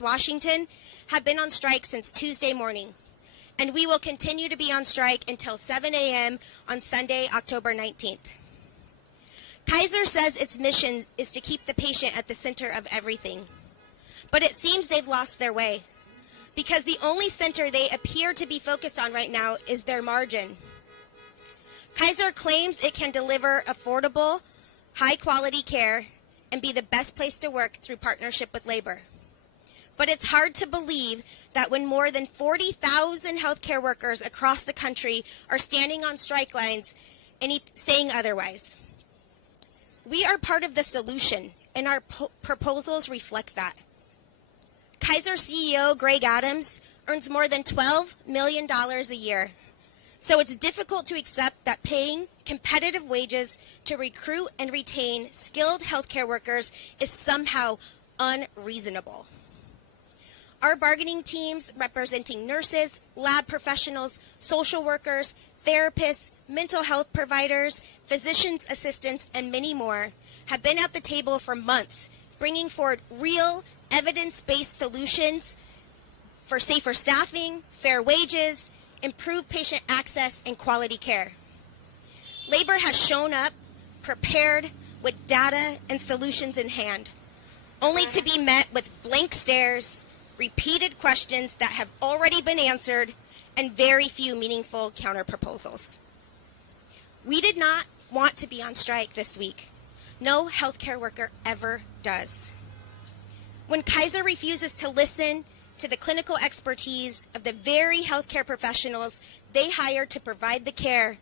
Washington have been on strike since Tuesday morning, and we will continue to be on strike until 7 a.m. on Sunday, October 19th. Kaiser says its mission is to keep the patient at the center of everything, but it seems they've lost their way because the only center they appear to be focused on right now is their margin. Kaiser claims it can deliver affordable, high-quality care and be the best place to work through partnership with labor. But it's hard to believe that when more than 40,000 healthcare workers across the country are standing on strike lines and saying otherwise. We are part of the solution, and our proposals reflect that. Kaiser CEO Greg Adams earns more than $12 million a year. So it's difficult to accept that paying competitive wages to recruit and retain skilled healthcare workers is somehow unreasonable. Our bargaining teams representing nurses, lab professionals, social workers, therapists, mental health providers, physicians' assistants, and many more have been at the table for months, bringing forward real evidence-based solutions for safer staffing, fair wages, improved patient access, and quality care. Labor has shown up prepared with data and solutions in hand, only to be met with blank stares, repeated questions that have already been answered, and very few meaningful counterproposals. We did not want to be on strike this week. No healthcare worker ever does. When Kaiser refuses to listen to the clinical expertise of the very healthcare professionals they hire to provide the care,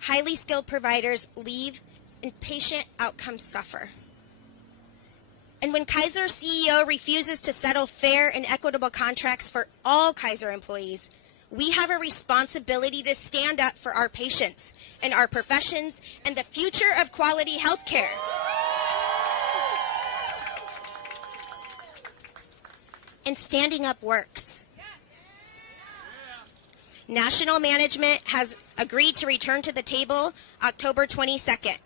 highly skilled providers leave and patient outcomes suffer. And when Kaiser CEO refuses to settle fair and equitable contracts for all Kaiser employees, we have a responsibility to stand up for our patients and our professions and the future of quality health care. And standing up works. National management has agreed to return to the table October 22nd.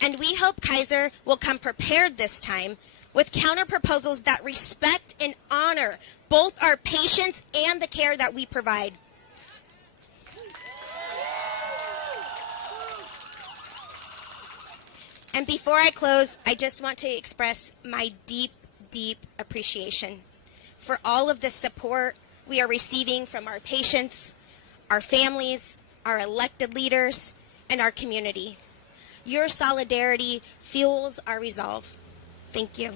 And we hope Kaiser will come prepared this time with counterproposals that respect and honor both our patients and the care that we provide. And before I close, I just want to express my deep, deep appreciation for all of the support we are receiving from our patients, our families, our elected leaders, and our community. Your solidarity fuels our resolve. Thank you.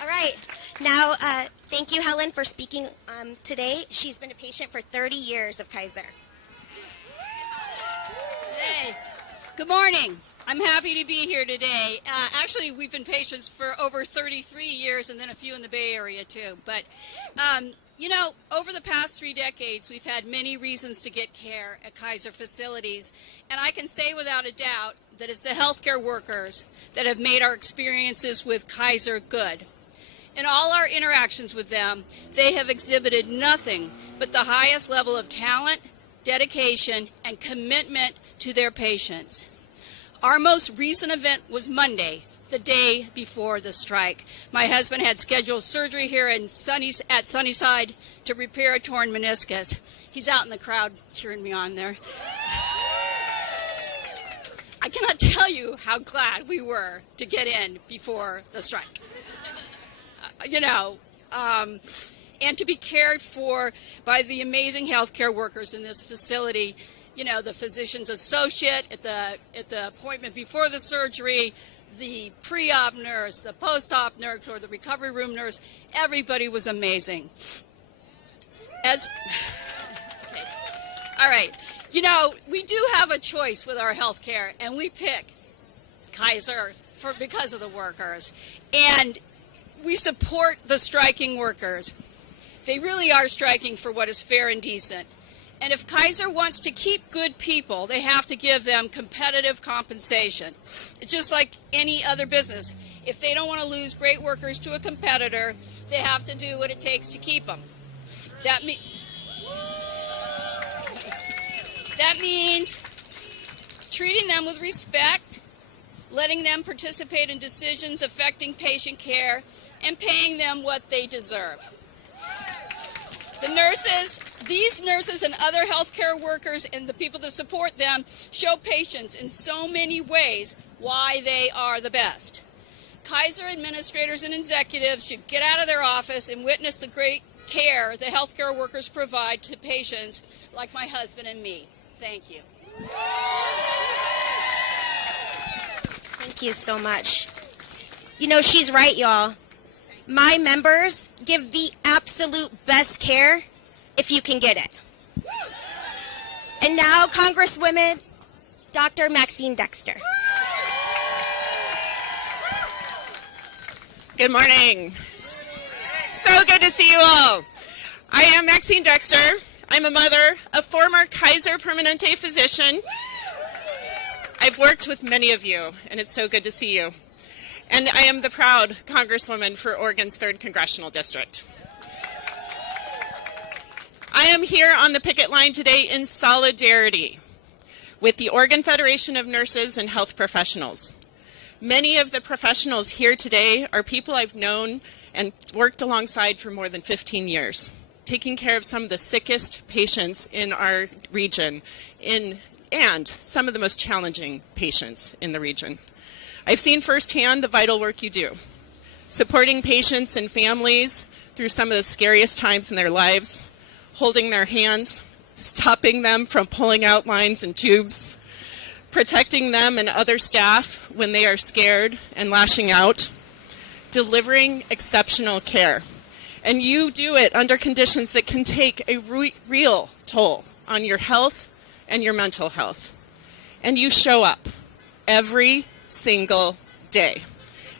All right. Now, thank you, Helen, for speaking today. She's been a patient for 30 years of Kaiser. Hey, good morning. I'm happy to be here today. Actually, we've been patients for over 33 years and then a few in the Bay Area, too. But, you know, over the past 3 decades, we've had many reasons to get care at Kaiser facilities. And I can say without a doubt that it's the healthcare workers that have made our experiences with Kaiser good. In all our interactions with them, they have exhibited nothing but the highest level of talent, dedication, and commitment to their patients. Our most recent event was Monday, the day before the strike. My husband had scheduled surgery here at Sunnyside to repair a torn meniscus. He's out in the crowd cheering me on there. I cannot tell you how glad we were to get in before the strike. And to be cared for by the amazing healthcare workers in this facility. You know, the physician's associate at the appointment before the surgery, the pre-op nurse, the post-op nurse, or the recovery room nurse. Everybody was amazing. Okay. All right. You know, we do have a choice with our health care, and we pick Kaiser because of the workers. And we support the striking workers. They really are striking for what is fair and decent. And if Kaiser wants to keep good people, they have to give them competitive compensation. It's just like any other business. If they don't want to lose great workers to a competitor, they have to do what it takes to keep them. That means treating them with respect, letting them participate in decisions affecting patient care, and paying them what they deserve. These nurses and other healthcare workers and the people that support them show patients in so many ways why they are the best. Kaiser administrators and executives should get out of their office and witness the great care the healthcare workers provide to patients like my husband and me. Thank you. Thank you so much. You know, she's right, y'all. My members give the absolute best care if you can get it. And now, Congresswoman Dr. Maxine Dexter. Good morning. So good to see you all. I am Maxine Dexter. I'm a mother, a former Kaiser Permanente physician. I've worked with many of you, and it's so good to see you. And I am the proud Congresswoman for Oregon's 3rd Congressional District. I am here on the picket line today in solidarity with the Oregon Federation of Nurses and Health Professionals. Many of the professionals here today are people I've known and worked alongside for more than 15 years, taking care of some of the sickest patients in our region and some of the most challenging patients in the region. I've seen firsthand the vital work you do, supporting patients and families through some of the scariest times in their lives, holding their hands, stopping them from pulling out lines and tubes, protecting them and other staff when they are scared and lashing out, delivering exceptional care. And you do it under conditions that can take a real toll on your health and your mental health. And you show up every single day,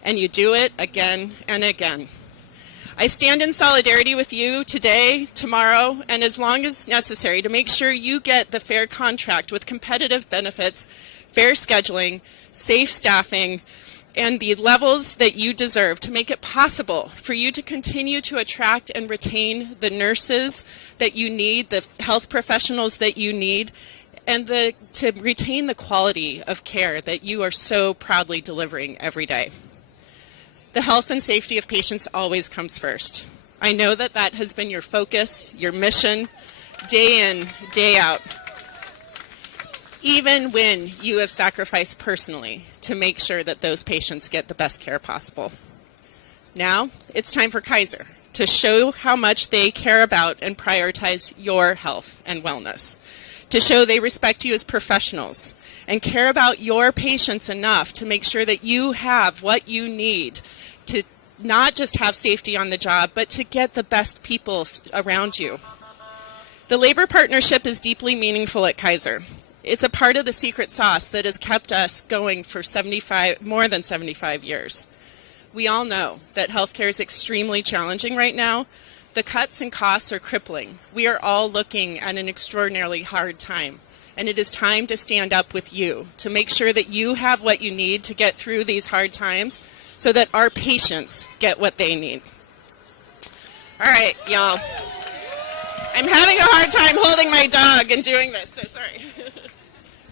and you do it again and again. I stand in solidarity with you today, tomorrow, and as long as necessary to make sure you get the fair contract with competitive benefits, fair scheduling, safe staffing, and the levels that you deserve to make it possible for you to continue to attract and retain the nurses that you need, the health professionals that you need, and to retain the quality of care that you are so proudly delivering every day. The health and safety of patients always comes first. I know that that has been your focus, your mission, day in, day out, even when you have sacrificed personally to make sure that those patients get the best care possible. Now, it's time for Kaiser to show how much they care about and prioritize your health and wellness, to show they respect you as professionals and care about your patients enough to make sure that you have what you need to not just have safety on the job, but to get the best people around you. The labor partnership is deeply meaningful at Kaiser. It's a part of the secret sauce that has kept us going for more than 75 years. We all know that healthcare is extremely challenging right now. The cuts and costs are crippling. We are all looking at an extraordinarily hard time, and it is time to stand up with you to make sure that you have what you need to get through these hard times so that our patients get what they need. All right, y'all. I'm having a hard time holding my dog and doing this, so sorry.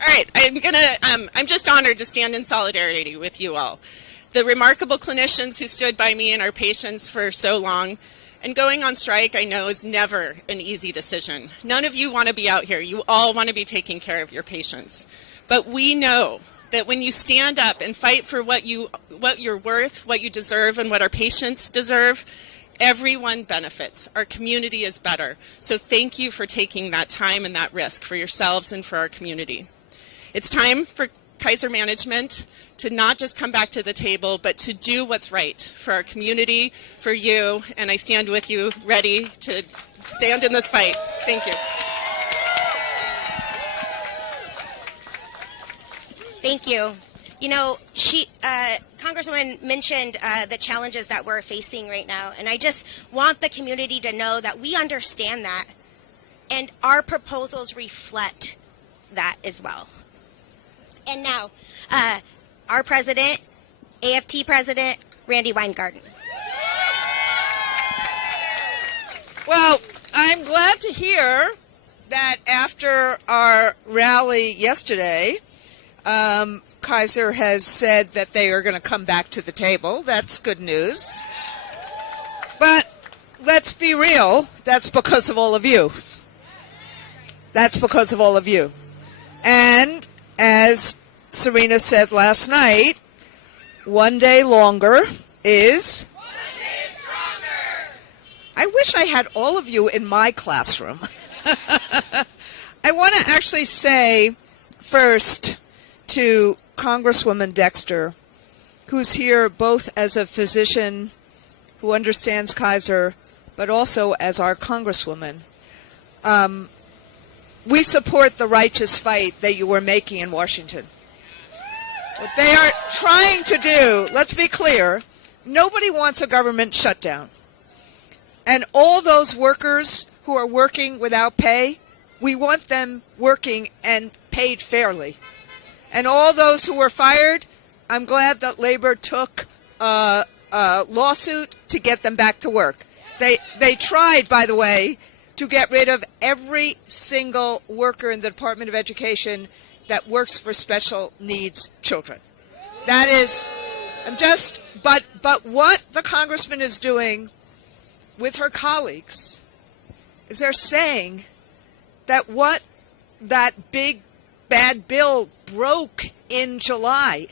All right, I'm just honored to stand in solidarity with you all. The remarkable clinicians who stood by me and our patients for so long. And going on strike, I know, is never an easy decision. None of you want to be out here. You all want to be taking care of your patients. But we know that when you stand up and fight for what you're worth, what you deserve, and what our patients deserve, everyone benefits. Our community is better. So thank you for taking that time and that risk for yourselves and for our community. It's time for Kaiser management to not just come back to the table, but to do what's right for our community, for you, and I stand with you, ready to stand in this fight. Thank you. Thank you. You know, Congresswoman mentioned the challenges that we're facing right now, and I just want the community to know that we understand that, and our proposals reflect that as well. And now, our president, AFT President Randi Weingarten. Well, I'm glad to hear that after our rally yesterday, Kaiser has said that they are going to come back to the table. That's good news. But let's be real, that's because of all of you. That's because of all of you. And as Serena said last night, one day longer is one day stronger. I wish I had all of you in my classroom. I want to actually say first to Congresswoman Dexter, who's here both as a physician who understands Kaiser, but also as our Congresswoman. We support the righteous fight that you were making in Washington. What they are trying to do, let's be clear, nobody wants a government shutdown. And all those workers who are working without pay, we want them working and paid fairly. And all those who were fired, I'm glad that Labor took a lawsuit to get them back to work. They tried, by the way, to get rid of every single worker in the Department of Education that works for special needs children. That is, but what the congressman is doing with her colleagues is they're saying that what that big bad bill broke in July,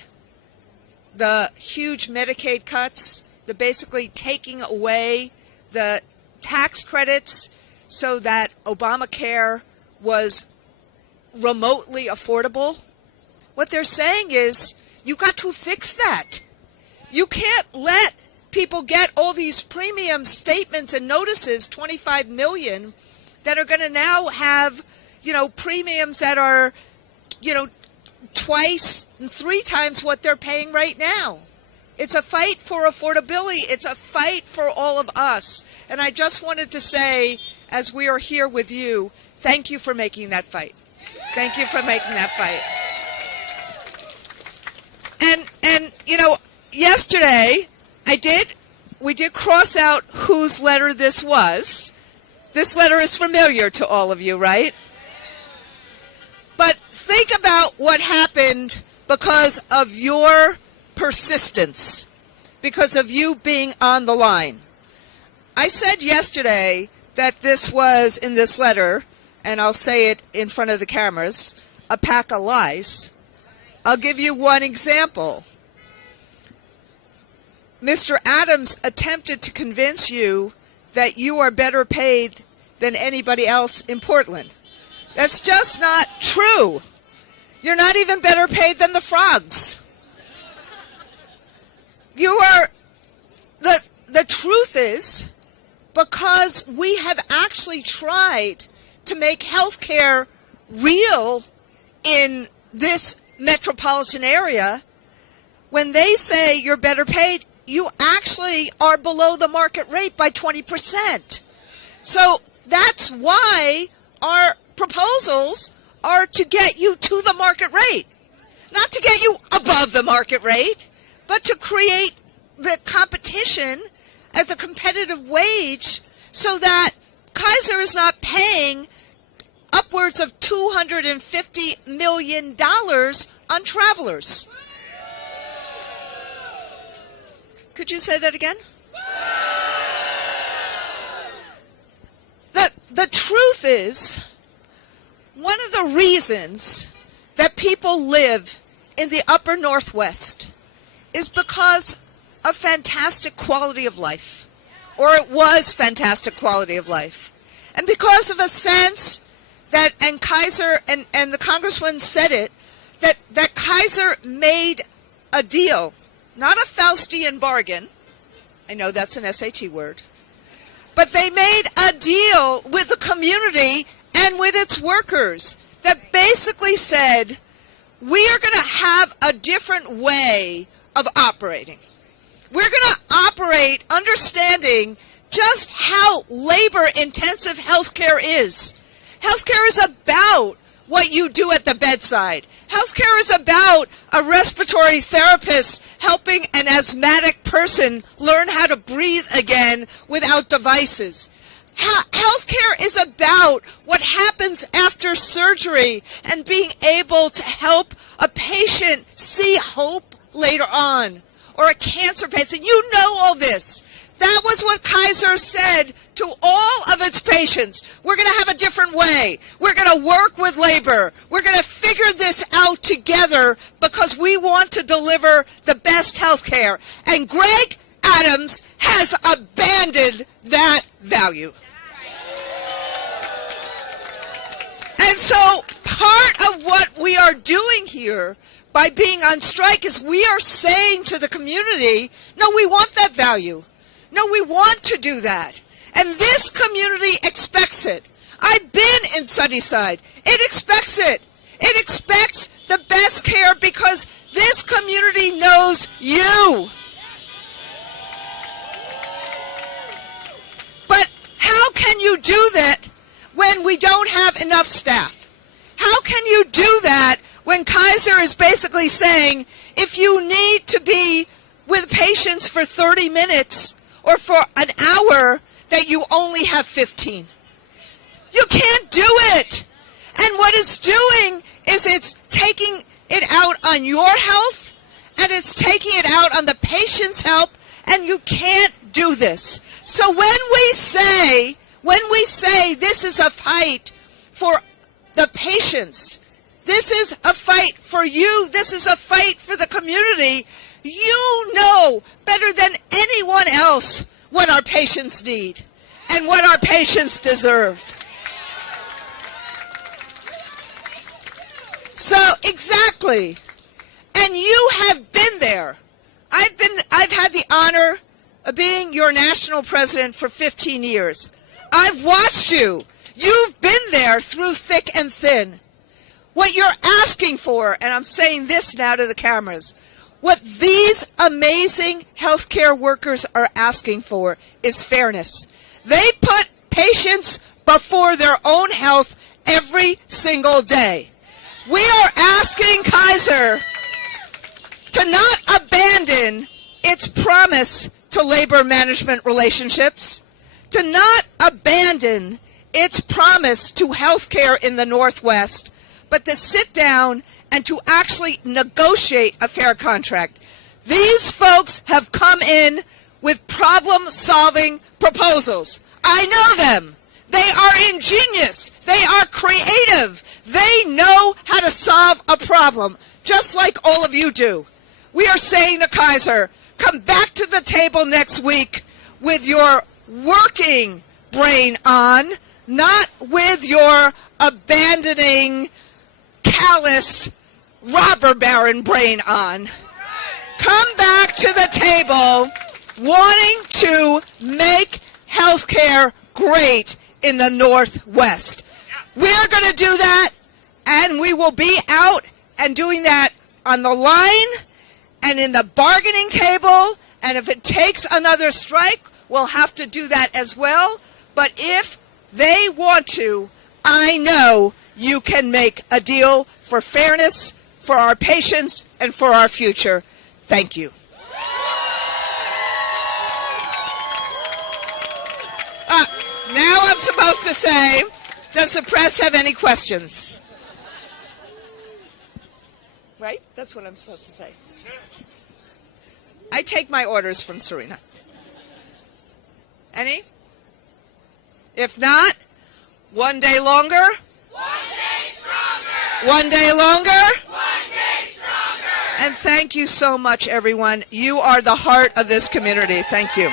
the huge Medicaid cuts, the basically taking away the tax credits so that Obamacare was remotely affordable. What they're saying is you got to fix that. You can't let people get all these premium statements and notices, 25 million, that are going to now have, premiums that are, twice and 3 times what they're paying right now. It's a fight for affordability. It's a fight for all of us. And I just wanted to say, as we are here with you, thank you for making that fight. Thank you for making that fight. And yesterday we did cross out whose letter this was. This letter is familiar to all of you, right? But think about what happened because of your persistence, because of you being on the line. I said yesterday that this was, in this letter, and I'll say it in front of the cameras, a pack of lies. I'll give you one example. Mr. Adams attempted to convince you that you are better paid than anybody else in Portland. That's just not true. You're not even better paid than the frogs. You are, the truth is, because we have actually tried to make health care real in this metropolitan area, when they say you're better paid, you actually are below the market rate by 20%. So that's why our proposals are to get you to the market rate, not to get you above the market rate, but to create the competition at the competitive wage so that Kaiser is not paying upwards of $250 million on travelers. Could you say that again? The truth is, one of the reasons that people live in the upper Northwest is because of fantastic quality of life, or it was fantastic quality of life. And because of a sense that, and Kaiser, and the Congressman said it, that Kaiser made a deal, not a Faustian bargain, I know that's an SAT word, but they made a deal with the community and with its workers that basically said, we are going to have a different way of operating. We're going to operate understanding just how labor-intensive healthcare is. Healthcare is about what you do at the bedside. Healthcare is about a respiratory therapist helping an asthmatic person learn how to breathe again without devices. Healthcare is about what happens after surgery and being able to help a patient see hope later on, or a cancer patient. You know all this. That was what Kaiser said to all of its patients. We're going to have a different way. We're going to work with labor. We're going to figure this out together because we want to deliver the best health care. And Greg Adams has abandoned that value. And so part of what we are doing here by being on strike is we are saying to the community, no, we want that value. No, we want to do that. And this community expects it. I've been in Sunnyside. It expects it. It expects the best care because this community knows you. But how can you do that when we don't have enough staff? How can you do that when Kaiser is basically saying, if you need to be with patients for 30 minutes or for an hour, that you only have 15? You can't do it. And what it's doing is it's taking it out on your health, and it's taking it out on the patient's health, and you can't do this. So when we say this is a fight for the patients, this is a fight for you, this is a fight for the community, you know better than anyone else what our patients need and what our patients deserve. So exactly. And you have been there. I've had the honor of being your national president for 15 years. I've watched you. You've been there through thick and thin. What you're asking for, and I'm saying this now to the cameras, what these amazing healthcare workers are asking for is fairness. They put patients before their own health every single day. We are asking Kaiser to not abandon its promise to labor management relationships, to not abandon its promise to healthcare in the Northwest, but to sit down and to actually negotiate a fair contract. These folks have come in with problem-solving proposals. I know them. They are ingenious. They are creative. They know how to solve a problem, just like all of you do. We are saying to Kaiser, come back to the table next week with your working brain on, not with your abandoning, callous, robber baron brain on. Come back to the table wanting to make healthcare great in the Northwest. We're going to do that, and we will be out and doing that on the line and in the bargaining table, and if it takes another strike, we'll have to do that as well. But if they want to, I know you can make a deal for fairness, for our patients, and for our future. Thank you. Now I'm supposed to say, does the press have any questions? Right? That's what I'm supposed to say. I take my orders from Serena. Any? If not, one day longer. 1 day stronger. 1 day longer. 1 day stronger. And thank you so much, everyone. You are the heart of this community. Thank you.